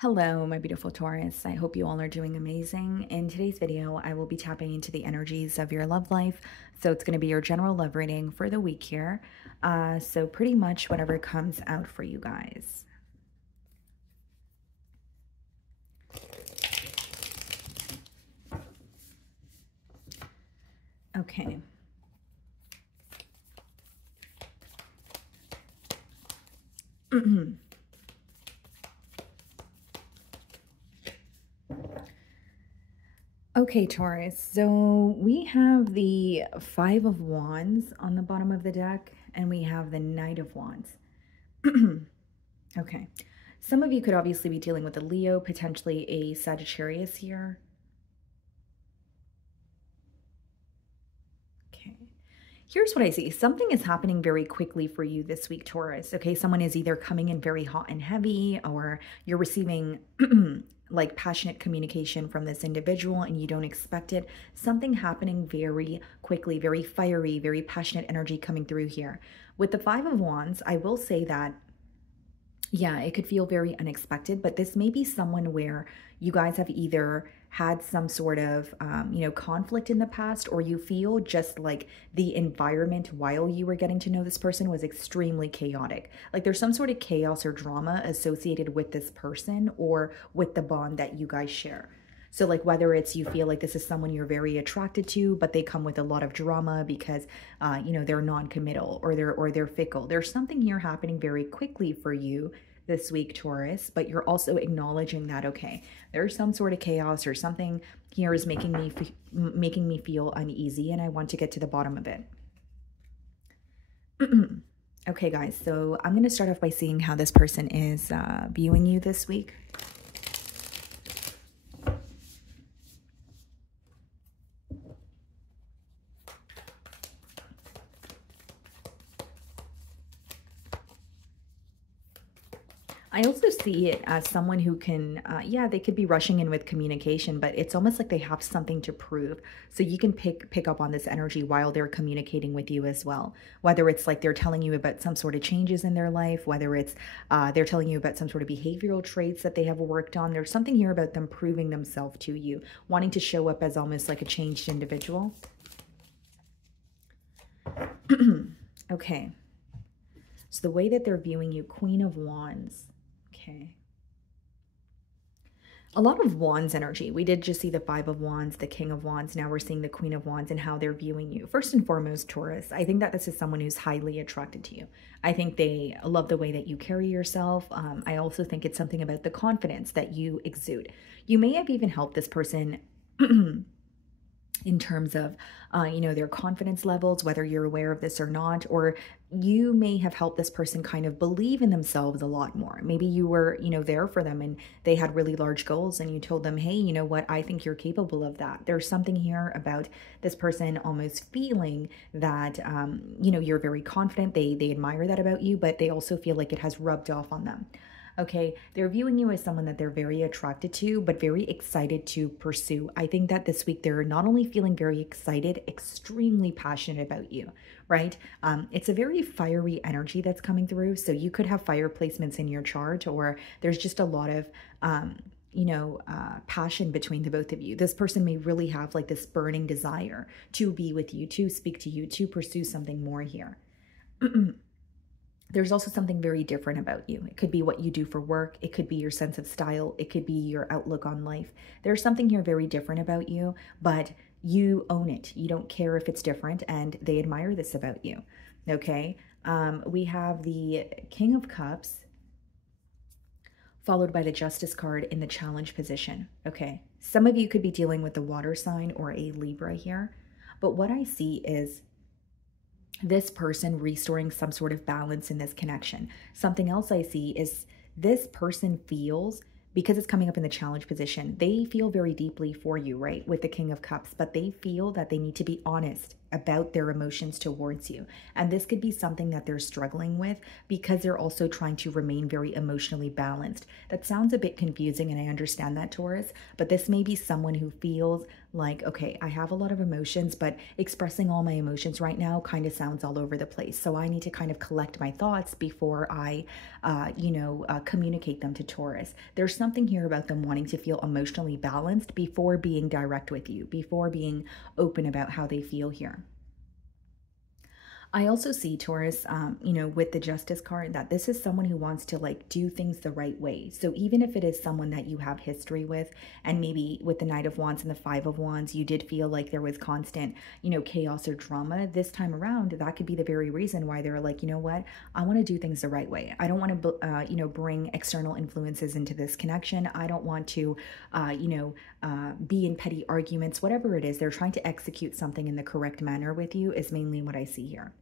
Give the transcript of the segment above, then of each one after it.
Hello, my beautiful Taurus. I hope you all are doing amazing. In today's video, I will be tapping into the energies of your love life. So it's going to be your general love reading for the week here. So pretty much whatever comes out for you guys. Okay. Okay, Taurus, so we have the Five of Wands on the bottom of the deck, and we have the Knight of Wands. Okay, some of you could obviously be dealing with a Leo, potentially a Sagittarius here. Okay, here's what I see. Something is happening very quickly for you this week, Taurus. Okay, someone is either coming in very hot and heavy, or you're receiving like passionate communication from this individual and you don't expect it. Something happening very quickly, very fiery, very passionate energy coming through here. With the Five of Wands, I will say that, yeah, it could feel very unexpected, but this may be someone where you guys have either had some sort of, conflict in the past, or you feel just like the environment while you were getting to know this person was extremely chaotic. Like there's some sort of chaos or drama associated with this person or with the bond that you guys share. So like whether it's you feel like this is someone you're very attracted to, but they come with a lot of drama because, they're non-committal or they're fickle. There's something here happening very quickly for you this week, Taurus, but you're also acknowledging that, okay, there's some sort of chaos or something here is making me feel uneasy, and I want to get to the bottom of it. Okay, guys, so I'm going to start off by seeing how this person is viewing you this week. I also see it as someone who can, they could be rushing in with communication, but it's almost like they have something to prove. So you can pick up on this energy while they're communicating with you as well. Whether it's like they're telling you about some sort of changes in their life, whether it's they're telling you about some sort of behavioral traits that they have worked on. There's something here about them proving themselves to you, wanting to show up as almost like a changed individual. Okay. So the way that they're viewing you, Queen of Wands. Okay. A lot of Wands energy. We did just see the Five of Wands, the King of Wands. Now we're seeing the Queen of Wands and how they're viewing you. First and foremost, Taurus, I think that this is someone who's highly attracted to you. I think they love the way that you carry yourself. I also think it's something about the confidence that you exude. You may have even helped this person in terms of, their confidence levels, whether you're aware of this or not, or you may have helped this person kind of believe in themselves a lot more. Maybe you were, there for them and they had really large goals and you told them, hey, you know what, I think you're capable of that. There's something here about this person almost feeling that, you're very confident. They admire that about you, but they also feel like it has rubbed off on them. Okay, they're viewing you as someone that they're very attracted to, but very excited to pursue. I think that this week they're not only feeling very excited, extremely passionate about you, right? It's a very fiery energy that's coming through. So you could have fire placements in your chart, or there's just a lot of, passion between the both of you. This person may really have like this burning desire to be with you, to speak to you, to pursue something more here. There's also something very different about you. It could be what you do for work. It could be your sense of style. It could be your outlook on life. There's something here very different about you, but you own it. You don't care if it's different, and they admire this about you. Okay. We have the King of Cups followed by the Justice card in the challenge position. Okay. Some of you could be dealing with the water sign or a Libra here, but what I see is this person restoring some sort of balance in this connection. Something else I see is this person feels, because it's coming up in the challenge position, they feel very deeply for you, right? With the King of Cups, but they feel that they need to be honest about their emotions towards you. And this could be something that they're struggling with because they're also trying to remain very emotionally balanced. That sounds a bit confusing, and I understand that, Taurus, but this may be someone who feels like, okay, I have a lot of emotions, but expressing all my emotions right now kind of sounds all over the place. So I need to kind of collect my thoughts before I, communicate them to Taurus. There's something here about them wanting to feel emotionally balanced before being direct with you, before being open about how they feel here. I also see, Taurus, with the Justice card, that this is someone who wants to like do things the right way. So even if it is someone that you have history with, and maybe with the Knight of Wands and the Five of Wands, you did feel like there was constant, chaos or drama, this time around, that could be the very reason why they're like, you know what, I want to do things the right way. I don't want to, bring external influences into this connection. I don't want to, be in petty arguments, whatever it is. They're trying to execute something in the correct manner with you is mainly what I see here.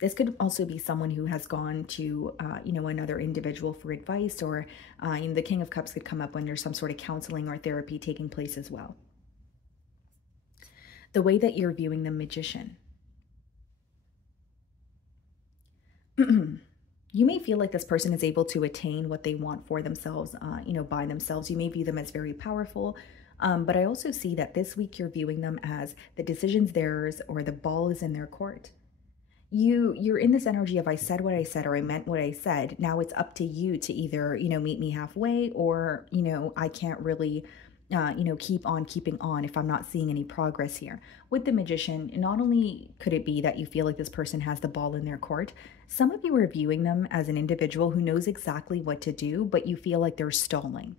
This could also be someone who has gone to, another individual for advice, or the King of Cups could come up when there's some sort of counseling or therapy taking place as well. The way that you're viewing the Magician. You may feel like this person is able to attain what they want for themselves, by themselves. You may view them as very powerful. But I also see that this week you're viewing them as the decision's theirs, or the ball is in their court. You're in this energy of I said what I said, or I meant what I said. Now it's up to you to either, meet me halfway, or, I can't really, keep on keeping on if I'm not seeing any progress here. With the Magician, not only could it be that you feel like this person has the ball in their court, some of you are viewing them as an individual who knows exactly what to do, but you feel like they're stalling.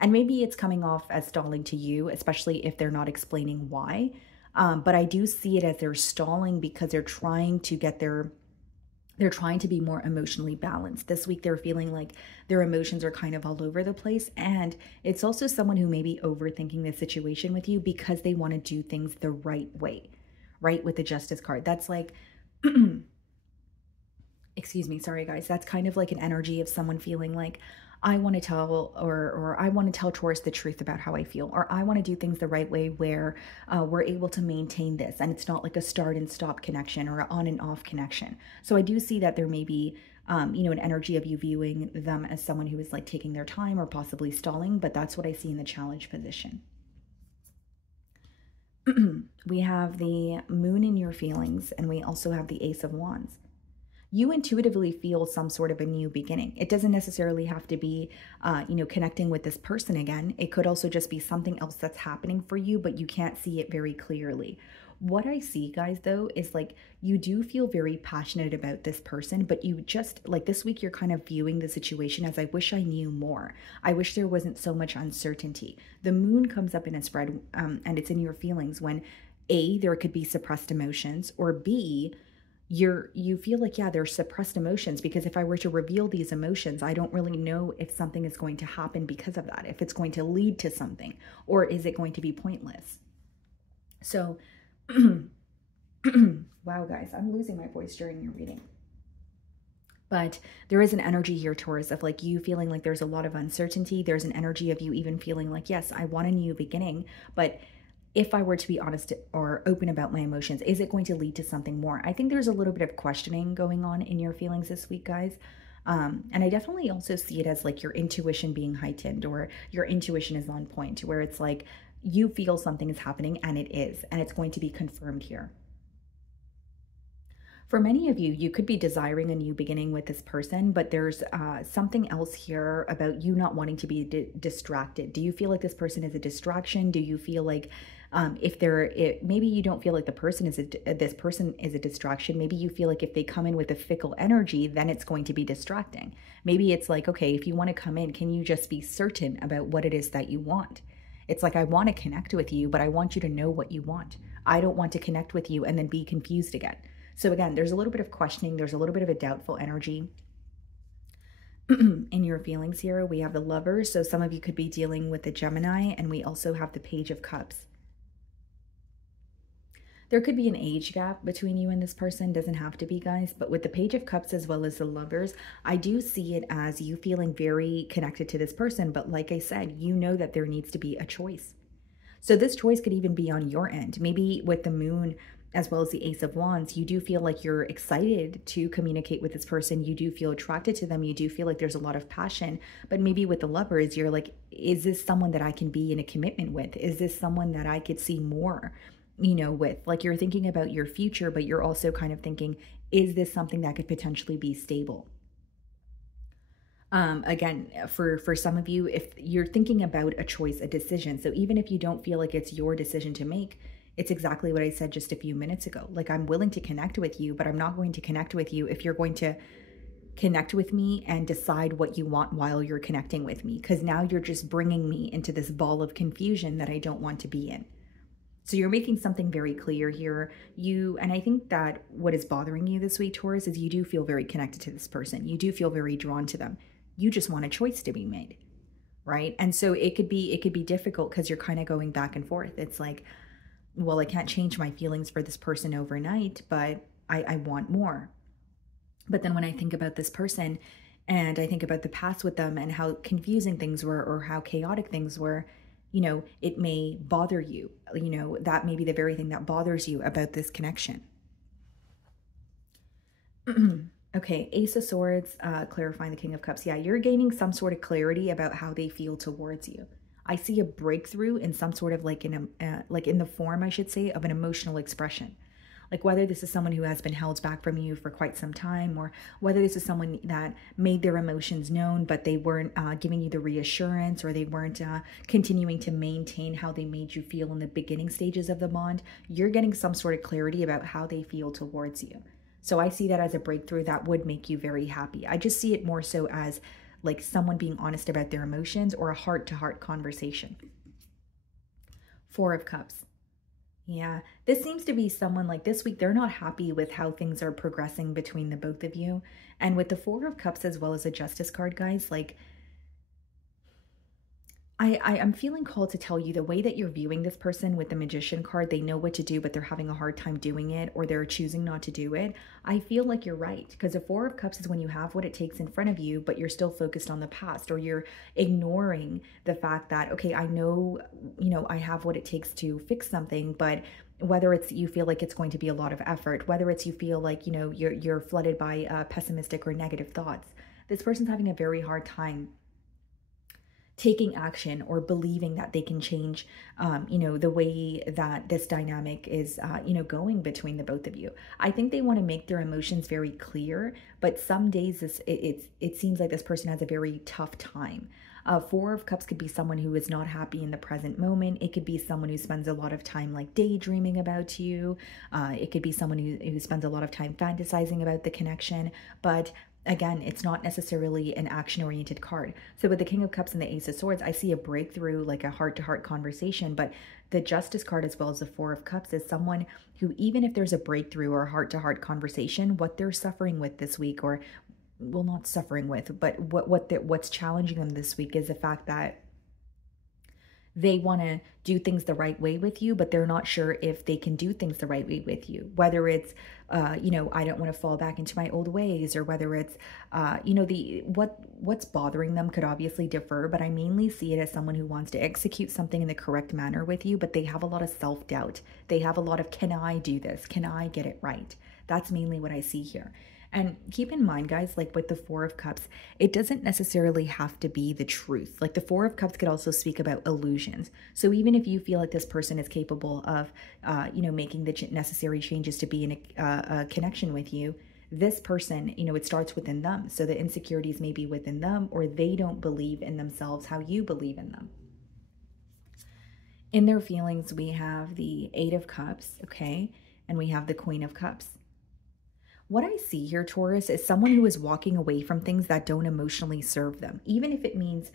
And maybe it's coming off as stalling to you, especially if they're not explaining why. But I do see it as they're stalling because they're trying to they're trying to be more emotionally balanced. This week, they're feeling like their emotions are kind of all over the place. And it's also someone who may be overthinking the situation with you because they want to do things the right way, right? With the Justice card. That's like, excuse me, sorry guys. That's kind of like an energy of someone feeling like, I want to tell, or I want to tell Taurus the truth about how I feel, or I want to do things the right way where we're able to maintain this, and it's not like a start and stop connection or an on and off connection. So I do see that there may be, an energy of you viewing them as someone who is like taking their time or possibly stalling, but that's what I see in the challenge position. We have the Moon in your feelings, and we also have the Ace of Wands. You intuitively feel some sort of a new beginning. It doesn't necessarily have to be, connecting with this person again. It could also just be something else that's happening for you, but you can't see it very clearly. What I see, guys, though, is like you do feel very passionate about this person, but you just, like this week, you're kind of viewing the situation as I wish I knew more. I wish there wasn't so much uncertainty. The Moon comes up in a spread, and it's in your feelings when A, there could be suppressed emotions, or B, you feel like, yeah, there's suppressed emotions, because if I were to reveal these emotions, I don't really know if something is going to happen because of that, if it's going to lead to something, or is it going to be pointless? So, wow, guys, I'm losing my voice during your reading. But there is an energy here, Taurus, of like you feeling like there's a lot of uncertainty. There's an energy of you even feeling like, yes, I want a new beginning, but if I were to be honest or open about my emotions, is it going to lead to something more? I think there's a little bit of questioning going on in your feelings this week, guys. And I definitely also see it as like your intuition being heightened, or your intuition is on point, where it's like you feel something is happening, and it is, and it's going to be confirmed here. For many of you, you could be desiring a new beginning with this person, but there's something else here about you not wanting to be distracted. Do you feel like this person is a distraction? Do you feel like maybe you don't feel like this person is a distraction. Maybe you feel like if they come in with a fickle energy, then it's going to be distracting. Maybe it's like, okay, if you want to come in, can you just be certain about what it is that you want? It's like, I want to connect with you, but I want you to know what you want. I don't want to connect with you and then be confused again. So again, there's a little bit of questioning. There's a little bit of a doubtful energy in your feelings here. We have the Lovers. So some of you could be dealing with the Gemini, and we also have the Page of Cups. There could be an age gap between you and this person. Doesn't have to be, guys. But with the Page of Cups as well as the Lovers, I do see it as you feeling very connected to this person. But like I said, you know that there needs to be a choice. So this choice could even be on your end. Maybe with the moon as well as the ace of wands, you do feel like you're excited to communicate with this person. You do feel attracted to them. You do feel like there's a lot of passion. But maybe with the lovers, you're like, is this someone that I can be in a commitment with? Is this someone that I could see more, with? Like, you're thinking about your future, but you're also kind of thinking, is this something that could potentially be stable? Again, for some of you, if you're thinking about a choice, a decision, so even if you don't feel like it's your decision to make, it's exactly what I said just a few minutes ago. Like, I'm willing to connect with you, but I'm not going to connect with you if you're going to connect with me and decide what you want while you're connecting with me, because now you're just bringing me into this ball of confusion that I don't want to be in. So you're making something very clear here. And I think that what is bothering you this week, Taurus, is you do feel very connected to this person. You do feel very drawn to them. You just want a choice to be made, right? And so it could be difficult because you're kind of going back and forth. It's like, well, I can't change my feelings for this person overnight, but I want more. But then when I think about this person and I think about the past with them and how confusing things were or how chaotic things were, it may bother you. That may be the very thing that bothers you about this connection. Okay, Ace of Swords, clarifying the King of Cups. Yeah, you're gaining some sort of clarity about how they feel towards you. I see a breakthrough in some sort of like in the form, I should say, of an emotional expression. Like whether this is someone who has been held back from you for quite some time, or whether this is someone that made their emotions known, but they weren't giving you the reassurance, or they weren't continuing to maintain how they made you feel in the beginning stages of the bond. You're getting some sort of clarity about how they feel towards you. So I see that as a breakthrough that would make you very happy. I just see it more so as like someone being honest about their emotions or a heart-to-heart conversation. Four of Cups. Yeah, this seems to be someone like this week, they're not happy with how things are progressing between the both of you. And with the Four of Cups as well as a Justice card, guys, like I'm feeling called to tell you the way that you're viewing this person with the Magician card, they know what to do, but they're having a hard time doing it, or they're choosing not to do it. I feel like you're right, because the Four of Cups is when you have what it takes in front of you, but you're still focused on the past, or you're ignoring the fact that, okay, I know, I have what it takes to fix something, but whether it's you feel like it's going to be a lot of effort, whether it's you feel like, you're flooded by pessimistic or negative thoughts, this person's having a very hard time taking action or believing that they can change, the way that this dynamic is, going between the both of you. I think they want to make their emotions very clear, but some days it seems like this person has a very tough time. Four of Cups could be someone who is not happy in the present moment. It could be someone who spends a lot of time like daydreaming about you. It could be someone who spends a lot of time fantasizing about the connection, but again, it's not necessarily an action-oriented card. So with the King of Cups and the Ace of Swords, I see a breakthrough, like a heart-to-heart conversation, but the Justice card as well as the Four of Cups is someone who, even if there's a breakthrough or a heart-to-heart conversation, what they're suffering with this week, or, well, not suffering with, but what's challenging them this week is the fact that they want to do things the right way with you, but they're not sure if they can do things the right way with you. Whether it's, I don't want to fall back into my old ways, or whether it's, what's bothering them could obviously differ, but I mainly see it as someone who wants to execute something in the correct manner with you, but they have a lot of self-doubt. They have a lot of, can I do this? Can I get it right? That's mainly what I see here. And keep in mind, guys, like with the Four of Cups, it doesn't necessarily have to be the truth. Like the Four of Cups could also speak about illusions. So even if you feel like this person is capable of, making the necessary changes to be in a connection with you, this person, it starts within them. So the insecurities may be within them, or they don't believe in themselves how you believe in them. In their feelings, we have the Eight of Cups, okay? And we have the Queen of Cups. What I see here, Taurus, is someone who is walking away from things that don't emotionally serve them, even if it means,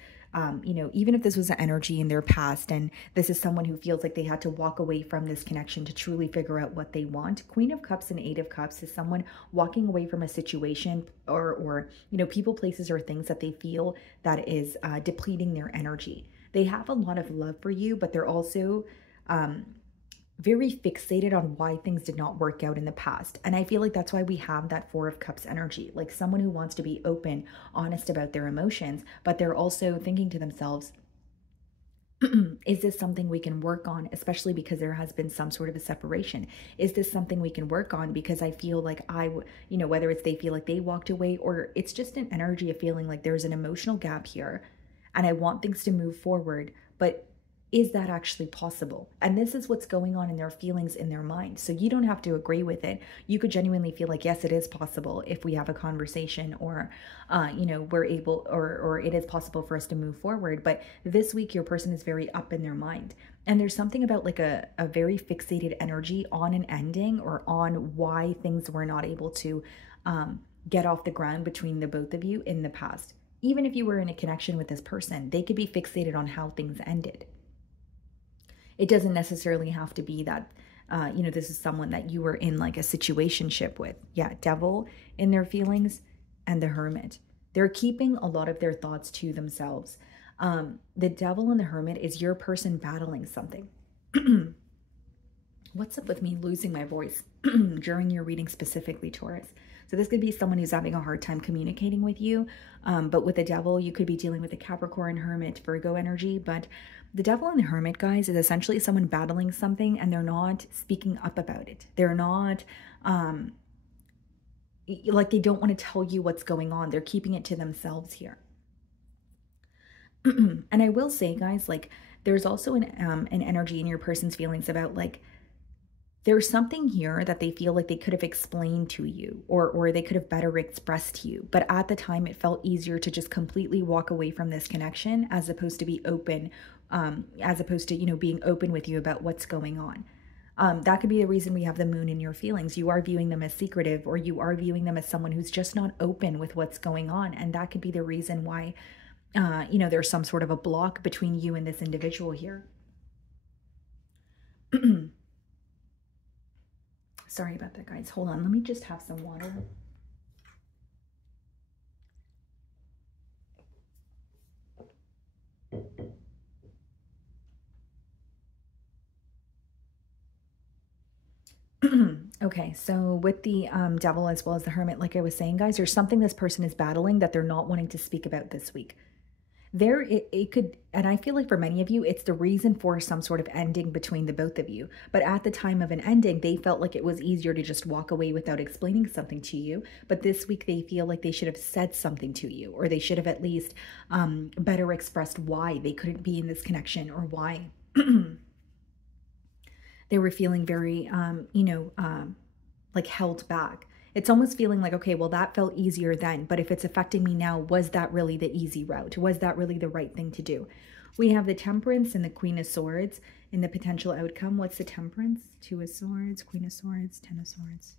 even if this was an energy in their past and this is someone who feels like they had to walk away from this connection to truly figure out what they want. Queen of Cups and Eight of Cups is someone walking away from a situation or people, places, or things that they feel that is depleting their energy. They have a lot of love for you, but they're also very fixated on why things did not work out in the past. And I feel like that's why we have that Four of Cups energy, like someone who wants to be open, honest about their emotions, but they're also thinking to themselves, Is this something we can work on, especially because there has been some sort of a separation? Is this something we can work on because I feel like whether it's they feel like they walked away, or it's just an energy of feeling like there's an emotional gap here and I want things to move forward, but is that actually possible? And this is what's going on in their feelings, in their mind. So you don't have to agree with it. You could genuinely feel like, yes, it is possible if we have a conversation, or, we're able, or it is possible for us to move forward. But this week, your person is very up in their mind. And there's something about like a very fixated energy on an ending, or on why things were not able to get off the ground between the both of you in the past. Even if you were in a connection with this person, they could be fixated on how things ended. It doesn't necessarily have to be that, this is someone that you were in like a situationship with. Yeah, devil in their feelings, and the hermit. They're keeping a lot of their thoughts to themselves. The devil and the hermit is your person battling something. What's up with me losing my voice during your reading specifically, Taurus? So this could be someone who's having a hard time communicating with you. But with the devil, you could be dealing with a Capricorn, Hermit, Virgo energy. But the devil and the hermit, guys, is essentially someone battling something and they're not speaking up about it. They're not, like they don't want to tell you what's going on. They're keeping it to themselves here. And I will say, guys, like there's also an energy in your person's feelings about like, there's something here that they feel like they could have explained to you, or they could have better expressed to you. But at the time, it felt easier to just completely walk away from this connection, as opposed to be open, as opposed to, being open with you about what's going on. That could be the reason we have the moon in your feelings. You are viewing them as secretive, or you are viewing them as someone who's just not open with what's going on. And that could be the reason why, there's some sort of a block between you and this individual here. Sorry about that, guys. Hold on. Let me just have some water. Okay, so with the devil as well as the hermit, like I was saying, guys, there's something this person is battling that they're not wanting to speak about this week. It could, and I feel like for many of you, it's the reason for some sort of ending between the both of you. But at the time of an ending, they felt like it was easier to just walk away without explaining something to you. But this week, they feel like they should have said something to you, or they should have at least better expressed why they couldn't be in this connection, or why they were feeling very, like held back. It's almost feeling like, okay, well, that felt easier then, but if it's affecting me now, was that really the easy route? Was that really the right thing to do? We have the Temperance and the Queen of Swords in the potential outcome. What's the Temperance? Two of Swords, Queen of Swords, Ten of Swords.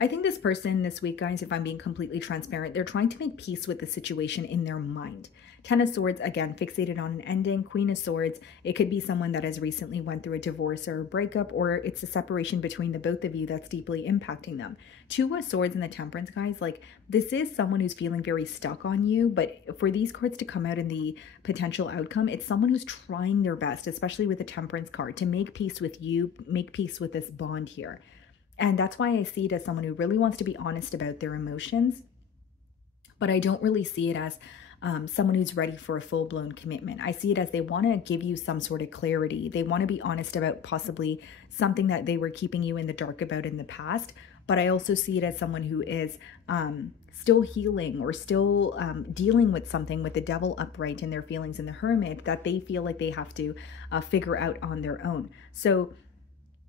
I think this person this week, guys, if I'm being completely transparent, they're trying to make peace with the situation in their mind. Ten of Swords, again, fixated on an ending. Queen of Swords, it could be someone that has recently went through a divorce or a breakup, or it's a separation between the both of you that's deeply impacting them. Two of Swords and the Temperance, guys, like this is someone who's feeling very stuck on you, but for these cards to come out in the potential outcome, it's someone who's trying their best, especially with the Temperance card, to make peace with you, make peace with this bond here. And that's why I see it as someone who really wants to be honest about their emotions, but I don't really see it as someone who's ready for a full-blown commitment. I see it as they want to give you some sort of clarity. They want to be honest about possibly something that they were keeping you in the dark about in the past, but I also see it as someone who is still healing, or still dealing with something with the devil upright in their feelings in the hermit that they feel like they have to figure out on their own. So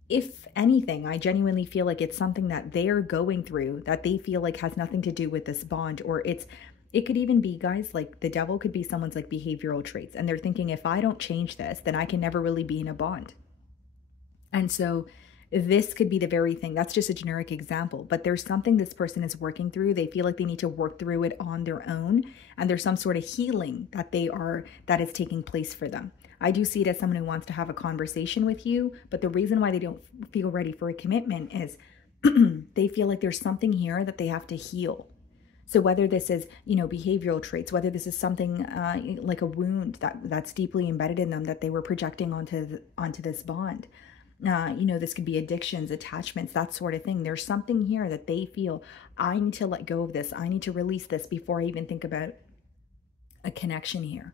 if anything, I genuinely feel like it's something that they're going through that they feel like has nothing to do with this bond, or it could even be, guys, like the devil could be someone's like behavioral traits, and they're thinking, if I don't change this, then I can never really be in a bond. And so this could be the very thing. That's just a generic example, but there's something this person is working through. They feel like they need to work through it on their own, and there's some sort of healing that is taking place for them. I do see it as someone who wants to have a conversation with you, but the reason why they don't feel ready for a commitment is they feel like there's something here that they have to heal. So whether this is, behavioral traits, whether this is something like a wound that's deeply embedded in them that they were projecting onto this bond. This could be addictions, attachments, that sort of thing. There's something here that they feel, I need to let go of this. I need to release this before I even think about a connection here.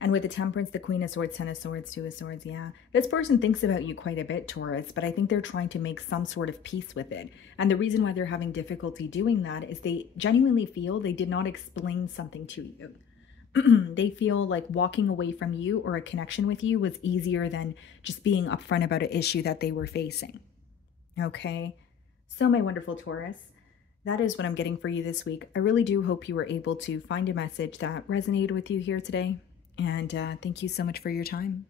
And with the Temperance, the Queen of Swords, Ten of Swords, Two of Swords, yeah. This person thinks about you quite a bit, Taurus, but I think they're trying to make some sort of peace with it. And the reason why they're having difficulty doing that is they genuinely feel they did not explain something to you. They feel like walking away from you or a connection with you was easier than just being upfront about an issue that they were facing. Okay? So, my wonderful Taurus, that is what I'm getting for you this week. I really do hope you were able to find a message that resonated with you here today. And thank you so much for your time.